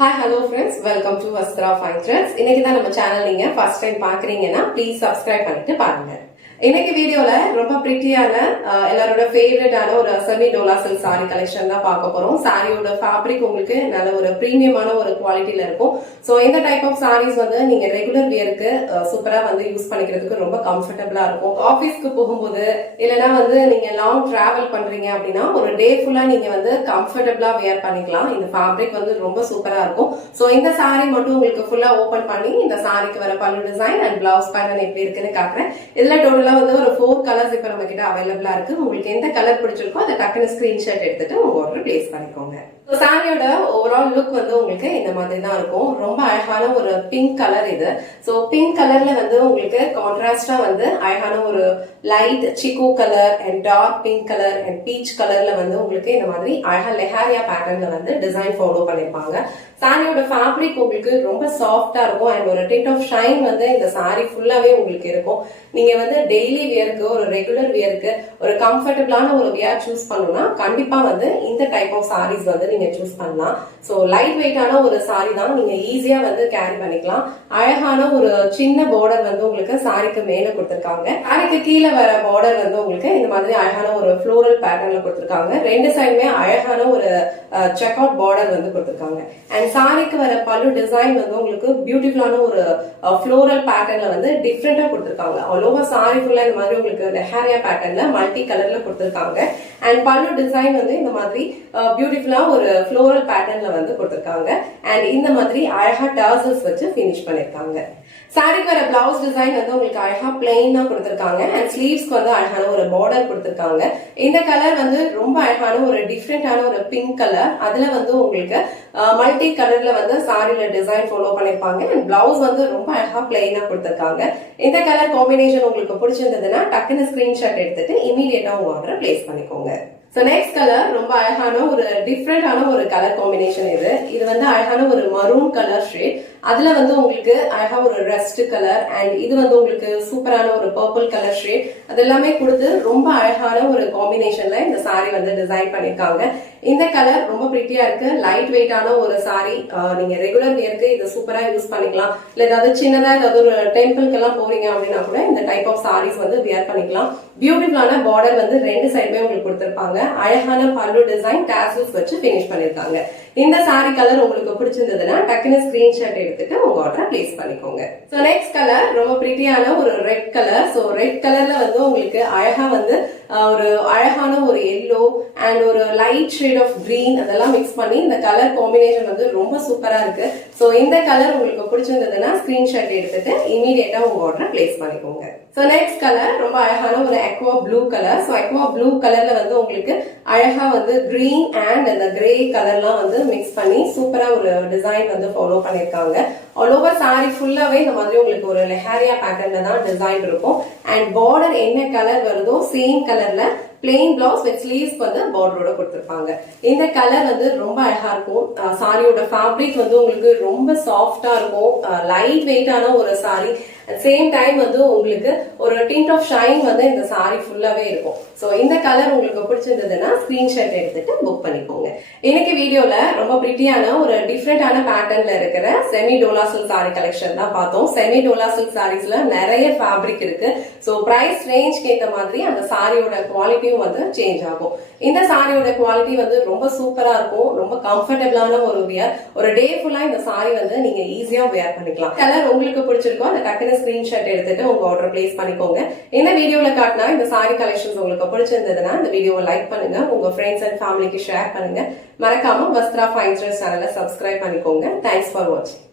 Hi, hello friends. Welcome to Vastra Fine Threads. இன்னைக்கு தான் நம்ம சேனல் நீங்க ஃபர்ஸ்ட் டைம் பாக்குறீங்கன்னா ப்ளீஸ் சப்ஸ்கிரைப் பண்ணிட்டு பாருங்க. இன்னைக்கு வீடியோல ரொம்ப பிரிட்டியான எல்லாரோட ஃபேவரட்டான ஒரு semi Dola silk sorry collection தான் பார்க்க போறோம். சாரியோட ஃபேப்ரிக் உங்களுக்கு நல்ல ஒரு பிரீமியமான ஒரு குவாலிட்டியில இருக்கும். ஸோ இந்த டைப் ஆஃப் சாரீஸ் வந்து நீங்க ரெகுலர் வியருக்கு சூப்பரா வந்து யூஸ் பண்ணிக்கிறதுக்கு ரொம்ப கம்ஃபர்டபுளா இருக்கும். ஆஃபீஸ்க்கு போகும்போது இல்லைன்னா வந்து நீங்க லாங் டிராவல் பண்றீங்க அப்படின்னா ஒரு டே ஃபுல்லா நீங்க வந்து கம்ஃபர்டபுளா வியர் பண்ணிக்கலாம். இந்த ஃபேப்ரிக் வந்து ரொம்ப சூப்பரா இருக்கும். ஸோ இந்த சாரி மட்டும் உங்களுக்கு ஃபுல்லா ஓபன் பண்ணி இந்த சாரிக்கு வர பல்லு டிசைன் அண்ட் பிளவுஸ் பேட்டர்ன் எப்படி இருக்குன்னு காட்டுறேன். இதுல டோட்டல் வந்து ஒரு 4 கலர்ஸ் இப்ப நம்ம கிட்ட அவைலபிளா இருக்கு. உங்களுக்கு எந்த கலர் பிடிச்சிருக்கோ அதை டக்குனு ஸ்கிரீன்ஷாட் எடுத்துட்டு உங்க ஆர்டர் பிளேஸ் பண்ணிக்கோங்க. சாரியோட ஓவரால் லுக் வந்து உங்களுக்கு இந்த மாதிரி தான் இருக்கும். ரொம்ப அழகான ஒரு பிங்க் கலர் இது. சோ பிங்க் கலர்ல வந்து உங்களுக்கு கான்ட்ராஸ்டா வந்து அழகான ஒரு light chikoo colour and dark pink colour and peach கலர்ல வந்து உங்களுக்கு இந்த மாதிரி அழகா லெஹாரியா பேட்டர்ன்ல வந்து டிசைன் ஃபாலோ பண்ணிருப்பாங்க. சாரியோட ஃபேப்ரிக் உங்களுக்கு ரொம்ப சாஃப்டா இருக்கும் அண்ட் ஒரு டிண்ட் ஆஃப் ஷைன் வந்து இந்த சாரி ஃபுல்லாவே உங்களுக்கு இருக்கும். நீங்க வந்து டெய்லி வியருக்கு ஒரு ரெகுலர் வியருக்கு ஒரு கம்ஃபர்டபுளான ஒரு வியர் சூஸ் பண்ணணும்னா கண்டிப்பா வந்து இந்த டைப் ஆஃப் சாரீஸ் வந்து நீங்க சூஸ் பண்ணலாம். சோ லைட் வெயிட்டான ஒரு சாரி தான், நீங்க ஈஸியா வந்து கேரி பண்ணிக்கலாம். அழகான ஒரு சின்ன பார்டர் வந்து உங்களுக்கு சாரிக்கு மேல கொடுத்திருக்காங்க. சாரிக்கு கீழே வர பார்டர் வந்து உங்களுக்கு இந்த மாதிரி அழகான ஒரு ஃப்ளோரல் பேட்டர்ன்ல கொடுத்திருக்காங்க. ரெண்டு சைடுமே அழகான ஒரு செக் அவுட் பார்டர் வந்து கொடுத்திருக்காங்க. அண்ட் சாரிக்கு வர பல்லு டிசைன் வந்து உங்களுக்கு பியூட்டிஃபுல்லான ஒரு ஃப்ளோரல் பேட்டர்ன்ல வந்து டிஃப்ரெண்டா கொடுத்திருக்காங்க. ஆல் ஓவர் சாரி ஃபுல்லா இந்த மாதிரி உங்களுக்கு லெஹாரியா பேட்டர்ன்ல மல்டி கலர்ல கொடுத்திருக்காங்க. அண்ட் பல்லு டிசைன் வந்து இந்த மாதிரி பியூட்டிஃபுல்லா ஒரு ஃப்ளோரல் பேட்டர்ன்ல வந்து கொடுத்திருக்காங்க. அண்ட் இந்த மாதிரி அழகா டர்சல்ஸ் வச்சு பினிஷ் பண்ணிருக்காங்க. சாரிக்கு வர பிளவுஸ் டிசைன் வந்து உங்களுக்கு அழகா பிளெயினா கொடுத்திருக்காங்க. அண்ட் ஸ்லீவ்ஸ்க்கு வந்து அழகான ஒரு பார்டர் கொடுத்திருக்காங்க. இந்த கலர் வந்து ரொம்ப அழகான ஒரு டிஃப்ரெண்டான ஒரு பிங்க் கலர். அதுல வந்து உங்களுக்கு மல்டி கலர்ல வந்து சாரியில டிசைன் ஃபாலோ பண்ணிருப்பாங்க. அண்ட் பிளவுஸ் வந்து ரொம்ப அழகா பிளெயினா கொடுத்திருக்காங்க. இந்த கலர் காம்பினேஷன் உங்களுக்கு பிடிச்சிருந்ததுன்னா டக்குன்னு ஸ்கிரீன்ஷாட் எடுத்துட்டு இமீடியட்டா உங்க ஆர்டர் பிளேஸ் பண்ணிக்கோங்க. சோ நெக்ஸ்ட் கலர் ரொம்ப அழகான ஒரு டிஃப்ரெண்டான ஒரு கலர் காம்பினேஷன் இது. இது வந்து அழகான ஒரு மரூன் கலர் ஷேட். அதுல வந்து உங்களுக்கு அழகா ஒரு ரஸ்ட் கலர் அண்ட் இது வந்து உங்களுக்கு சூப்பரான ஒரு பர்பிள் கலர் ஷேட். அது எல்லாமே கொடுத்து ரொம்ப அழகான ஒரு காம்பினேஷன்ல இந்த சாரி வந்து டிசைன் பண்ணிருக்காங்க. இந்த கலர் ரொம்ப பிரிட்டியா இருக்கு. லைட் வெயிட்டான ஒரு சாரி, நீங்க ரெகுலர் வியருக்கு இதை சூப்பரா யூஸ் பண்ணிக்கலாம். இல்ல ஏதாவது சின்னதா ஏதாவது ஒரு டெம்பிள்க்கு எல்லாம் போறீங்க அப்படின்னா கூட இந்த டைப் ஆஃப் சாரீஸ் வந்து வியர் பண்ணிக்கலாம். பியூட்டிஃபுல்லான பார்டர் வந்து ரெண்டு சைடுமே உங்களுக்கு கொடுத்திருப்பாங்க. அழகான பல்லு டிசைன் டாசல்ஸ் வச்சு பினிஷ் பண்ணிருக்காங்க. இந்த சாரி கலர் உங்களுக்கு பிடிச்சிருந்ததுன்னா டக்குனு ஸ்கிரீன்ஷாட் எடுத்துட்டு உங்க ஆர்டர் பிளேஸ் பண்ணிக்கோங்க. சோ நெக்ஸ்ட் கலர் ரொம்ப பிரிட்டியான ஒரு ரெட் கலர். சோ ரெட் கலர்ல வந்து உங்களுக்கு அழகா வந்து ஒரு அழகான ஒரு எல்லோ அண்ட் ஒரு லைட் ஷேட் ஆஃப் கிரீன் அதெல்லாம் மிக்ஸ் பண்ணி இந்த கலர் காம்பினேஷன் வந்து ரொம்ப சூப்பரா இருக்கு. சோ இந்த கலர் உங்களுக்கு பிடிச்சிருந்ததுன்னா ஸ்கிரீன்ஷாட் எடுத்துட்டு இமீடியட்டா உங்க ஆர்டர் பிளேஸ் பண்ணிக்கோங்க. சோ நெக்ஸ்ட் கலர் ரொம்ப அழகான ஒரு Aqua blue colour. So Aqua blue கலர்ல வந்து உங்களுக்கு அழகா வந்து கிரீன் அண்ட் அந்த கிரே கலர்லாம் வந்து மிக்ஸ் பண்ணி சூப்பரா ஒரு டிசைன் வந்து ஃபாலோ பண்ணிருக்காங்க. ஆல் ஓவர் சாரி ஃபுல்லாவே இந்த மாதிரி உங்களுக்கு ஒரு லெஹாரியா பேட்டர்ன்ல தான் டிசைன் இருக்கும். அண்ட் பார்டர் என்ன கலர் வருதோ சேம் கலர்ல பிளெயின் பிளவுஸ் வித் ஸ்லீவ்ஸ் வந்து பார்டரோட கொடுத்திருப்பாங்க. இந்த கலர் வந்து ரொம்ப அழகா இருக்கும். சாரியோட ஃபேப்ரிக் வந்து உங்களுக்கு ரொம்ப சாஃப்டா இருக்கும். லைட் வெயிட்டான ஒரு சாரி. சேம் டைம் வந்து உங்களுக்கு ஒரு டிண்ட் ஆஃப் ஷைன் வந்து இந்த சாரி ஃபுல்லாவே இருக்கும். சோ இந்த கலர் உங்களுக்கு பிடிச்சிருந்ததுன்னா ஸ்கிரீன்ஷாட் எடுத்துட்டு புக் பண்ணிக்கோங்க. இன்னைக்கு வீடியோல ரொம்ப பிரிட்டியான ஒரு டிஃப்ரெண்டான பேட்டர்ன்ல இருக்கிற semi Dola silk sorry collection தான் பார்த்தோம். செமி டோலா சில்க் சாரீஸ்ல நிறைய ஃபேப்ரிக் இருக்கு. சோ பிரைஸ் ரேஞ்ச்க்கு ஏற்ற மாதிரி அந்த சாரியோட குவாலிட்டியும் வந்து சேஞ்ச் ஆகும். இந்த சாரியோட குவாலிட்டி வந்து ரொம்ப சூப்பரா இருக்கும். ரொம்ப கம்ஃபர்டபுளான ஒரு வியர். ஒரு டே ஃபுல்லா இந்த சாரி வந்து நீங்க ஈஸியா வியர் பண்ணிக்கலாம். கலர் உங்களுக்கு பிடிச்சிருக்கோ அந்த டக்குனு ஸ்கிரீன்ஷாட் எடுத்துட்டு உங்க ஆர்டர் பிளேஸ் பண்ணிக்கோங்க. இந்த வீடியோல காட்டினா இந்த சாரி கலெக்ஷன்ஸ் உங்களுக்கு பிடிச்சிருந்ததுன்னா இந்த வீடியோவை லைக் பண்ணுங்க, உங்க ஃப்ரெண்ட்ஸ் அண்ட் ஃபேமிலிக்கு ஷேர் பண்ணுங்க. மறக்காம வஸ்த்ரா ஃபைன் த்ரெட்ஸ் சேனலை சப்ஸ்கிரைப் பண்ணிக்கோங்க. தேங்க்ஸ் ஃபார் வாட்சிங்.